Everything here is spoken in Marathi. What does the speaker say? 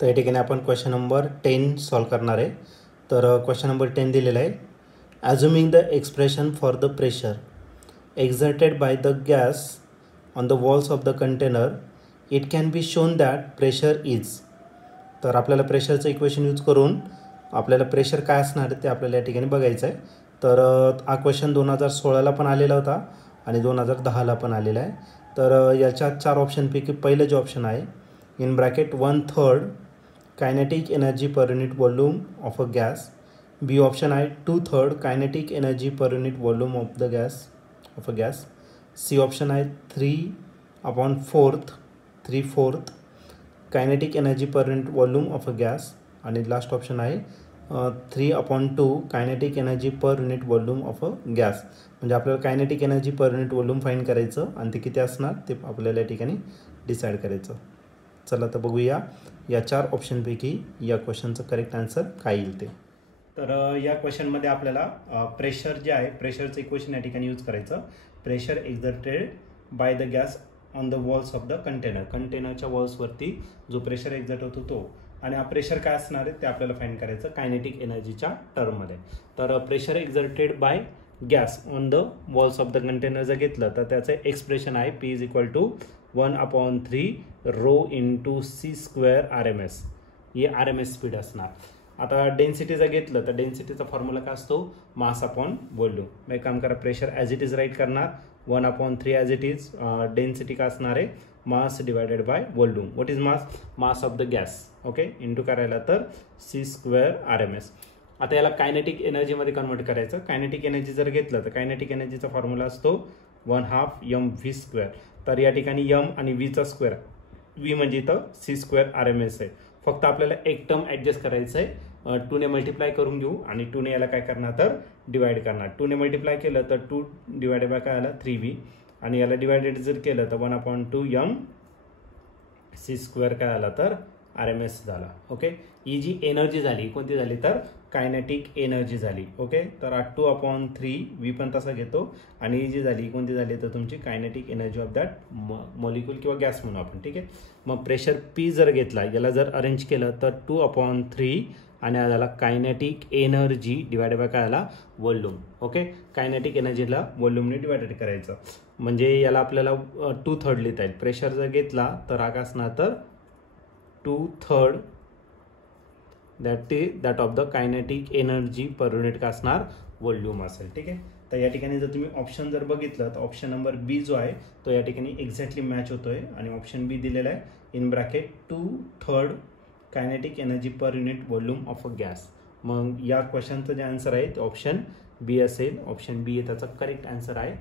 तर या ठिकाणी आपण क्वेश्चन नंबर 10 सॉल्व करणार आहे. तर क्वेश्चन नंबर 10 दिलेला आहे. Assuming the expression for the pressure exerted by the gas on the walls of the container, it can be shown that pressure is. तर आपल्याला प्रेशरचं इक्वेशन यूज करून आपल्याला प्रेशर काय असणार ते आपल्याला या ठिकाणी बघायचं आहे. तर हा क्वेश्चन 2016ला पण आलेला होता आणि 2010ला पण आलेला आहे. तर याच्या 4 ऑप्शनपैकी पहिलं जे ऑप्शन आहे in bracket 1/3 kinetic energy per unit volume of a gas. B option आहे 2/3 kinetic energy per unit volume of the gas of a gas. C option आहे 3/4 kinetic energy per unit volume of a gas. आणि लास्ट ऑप्शन आहे 3/2 kinetic energy per unit volume of a gas. म्हणजे आपल्याला kinetic energy per unit volume find करायचं आणि ते किती असणार ते आपल्याला या ठिकाणी डिसाईड करायचं. चला तर बघूया या 4 ऑप्शनपैकी या क्वेश्चनचं करेक्ट आन्सर काय येईल ते. तर या क्वेश्चनमध्ये आपल्याला प्रेशर जे आहे प्रेशरचं इक्वेशन या ठिकाणी यूज करायचं. Pressure exerted by the gas on the walls of the कंटेनरच्या वॉल्सवरती जो प्रेशर एक्झर्ट होतो तो, आणि हा प्रेशर काय असणार आहे ते आपल्याला फाइंड करायचं कायनेटिक एनर्जीच्या टर्ममध्ये. तर pressure exerted by gas on the walls of the container जर घेतलं तर त्याचं एक्सप्रेशन आहे P = 1/3 ρ × c² RMS. ही RMS स्पीड असणार. आता डेन्सिटी जर घेतलं तर डेन्सिटीचा फॉर्म्युला काय असतो मास अपॉन व्हॉल्यूम. मग एक काम करा pressure as it is right करणार 1/3 ॲज इट इज. डेन्सिटी काय असणार आहे mass divided by volume. What is mass of the gas. Okay into करायला तर c² RMS. आता याला कायनेटिक एनर्जीमध्ये कन्वर्ट करायचं. कायनेटिक एनर्जी जर घेतलं तर कायनेटिक एनर्जीचा फॉर्म्युला असतो 1/2 mv². तर या ठिकाणी m आणि vचा स्क्वेअर, v म्हणजे इथं c² RMS आहे. फक्त आपल्याला एक टर्म ॲडजस्ट करायचं आहे. 2 ने मल्टिप्लाय करून घेऊ आणि 2 ने याला काय करणार तर डिवाइड करणार. 2 ने मल्टिप्लाय केलं तर 2 डिवायडेड बाय काय आलं 3v आणि याला डिवायडेड जर केलं तर 1/2 m c² काय आला तर RMS झाला. ओके ही जी एनर्जी झाली कोणती झाली तर कायनेटिक एनर्जी झाली. ओके तर 2/3 v पण तसा घेतो आणि ही जी झाली कोणती झाली तर तुमची kinetic energy of that molecule किंवा गॅस म्हणू आपण. ठीक आहे मग प्रेशर P जर घेतला याला जर अरेंज केलं तर 2/3 आणि याला कायनेटिक एनर्जी डिवायडेड बाय काय आला व्हॉल्यूम. ओके कायनेटिक एनर्जीला व्हॉल्यूमने डिवायडेड करायचं म्हणजे याला आपल्याला 2/3 लिहिता येईल. प्रेशर जर घेतला तर हा काय असणार तर 2/3 that of the kinetic energy per unit काय असणार व्हॉल्यूम असेल. ठीक आहे तर या ठिकाणी जर तुम्ही ऑप्शन जर बघितलं तर ऑप्शन नंबर बी जो आहे तो या ठिकाणी एक्झॅक्टली मॅच होतोय आणि ऑप्शन बी दिलेला आहे in bracket 2/3 kinetic energy per unit volume of a gas. मग या क्वेश्चनचं जे आन्सर आहे ते ऑप्शन बी असेल. ऑप्शन बी हे त्याचा करेक्ट आन्सर आहे.